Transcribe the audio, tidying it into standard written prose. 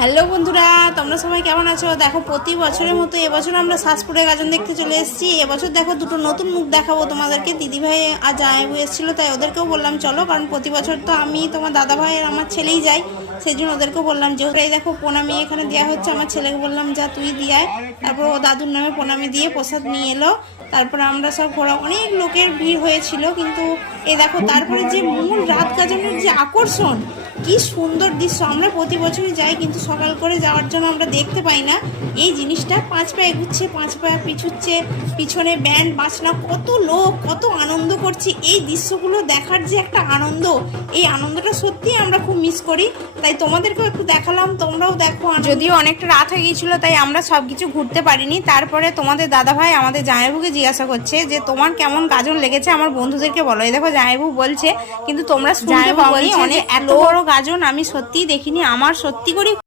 Hello বন্ধুরা, তোমরা সবাই কেমন আছো? দেখো, প্রতি বছরের মতো এবছর আমরা সাজপুরে গাজন দেখতে চলে এসেছি। এবছর দেখো দুটো নতুন মুখ দেখাবো তোমাদেরকে। দিদিভাই আর জামাইবু এসেছিলো, তাই ওদেরকেও বললাম চলো, কারণ প্রতি বছর তো আমি তোমার দাদাভাই আর আমার ছেলেই যাই, সেই জন্য ওদেরকেও বললাম যে এই দেখো প্রণামী এখানে দেওয়া হচ্ছে। আমার ছেলেকে বললাম যা তুই দিয়ায়। তারপর ও দাদুর নামে প্রণামী দিয়ে প্রসাদ নিয়ে এলো। তারপরে আমরা সব ঘোরা, অনেক লোকের ভিড় হয়েছিল, কিন্তু এই দেখো তারপরে যে মূল রাত গাজনের যে আকর্ষণ, কি সুন্দর দৃশ্য। আমরা প্রতি বছরই যাই, কিন্তু সকাল করে যাওয়ার জন্য আমরা দেখতে পাই না এই জিনিসটা। 5 পা এগুচ্ছে, 5 পা পিছুচ্ছে, পিছনে ব্যান্ড বাজনা, কত লোক, কত আনন্দ করছে। এই দৃশ্যগুলো দেখার যে একটা আনন্দ, এই আনন্দটা সত্যিই আমরা খুব মিস করি। তাই তোমাদেরকেও একটু দেখালাম, তোমরাও দেখো। যদিও অনেকটা রাত হয়ে গিয়েছিল, তাই আমরা সব কিছু ঘুরতে পারিনি। তারপরে তোমাদের দাদাভাই আমাদের জামাইবুকে জিজ্ঞাসা করছে যে তোমার কেমন গাজন লেগেছে, আমার বন্ধুদেরকে বলো। এই দেখো জামাইবু বলছে, কিন্তু তোমরা শুনতে পাওনি, অনেক এত বড় গাজন আমি সত্যিই দেখিনি। আমার সত্যি করে